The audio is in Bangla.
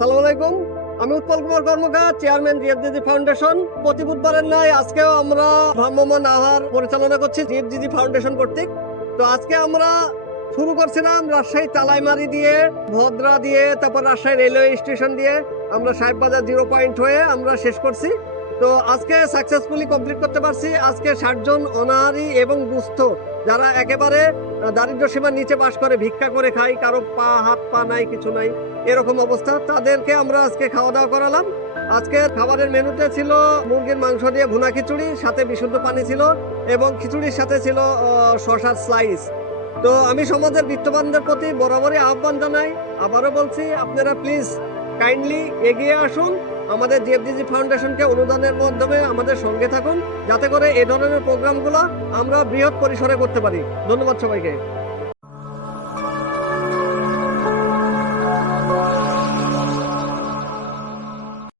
সালাম আলাইকুম। আমি উৎপল কুমার কর্মকার, চেয়ারম্যান জিএফজিজি ফাউন্ডেশন। প্রতি বুধবারের ন্যায় আজকেও আমরা ভ্রাম্যমাণ আহার পরিচালনা করছি জিএফজিজি ফাউন্ডেশন কর্তৃক। তো আজকে আমরা শুরু করছিলাম রাজশাহী তালাইমারি দিয়ে, ভদ্রা দিয়ে, তারপর রাজশাহী রেলওয়ে স্টেশন দিয়ে আমরা সাহেববাজার 0 পয়েন্ট হয়ে আমরা শেষ করছি। তো আজকে সাকসেসফুলি কমপ্লিট করতে পারছি। আজকে 60 জন অনাহারী এবং দুস্থ, যারা একেবারে দারিদ্র সীমার নিচে বাস করে, ভিক্ষা করে খায়, কারো হাত পা নাই, কিছু নাই, এরকম অবস্থা, তাদেরকে আমরা আজকে খাওয়া দাওয়া করালাম। আজকে খাবারের মেনুতে ছিল মুরগির মাংস দিয়ে ভুনা খিচুড়ি, সাথে বিশুদ্ধ পানি ছিল এবং খিচুড়ির সাথে ছিল শসার স্লাইস। তো আমি সমাজের বিত্তবানদের প্রতি বরাবরই আহ্বান জানাই, আবারও বলছি, আপনারা প্লিজ কাইন্ডলি এগিয়ে আসুন, আমাদের জিএফজিজি ফাউন্ডেশনকে অনুদানের মাধ্যমে আমাদের সঙ্গে থাকুন, যাতে করে এই ধরনের প্রোগ্রামগুলো আমরা বৃহৎ পরিসরে করতে পারি। ধন্যবাদ সবাইকে।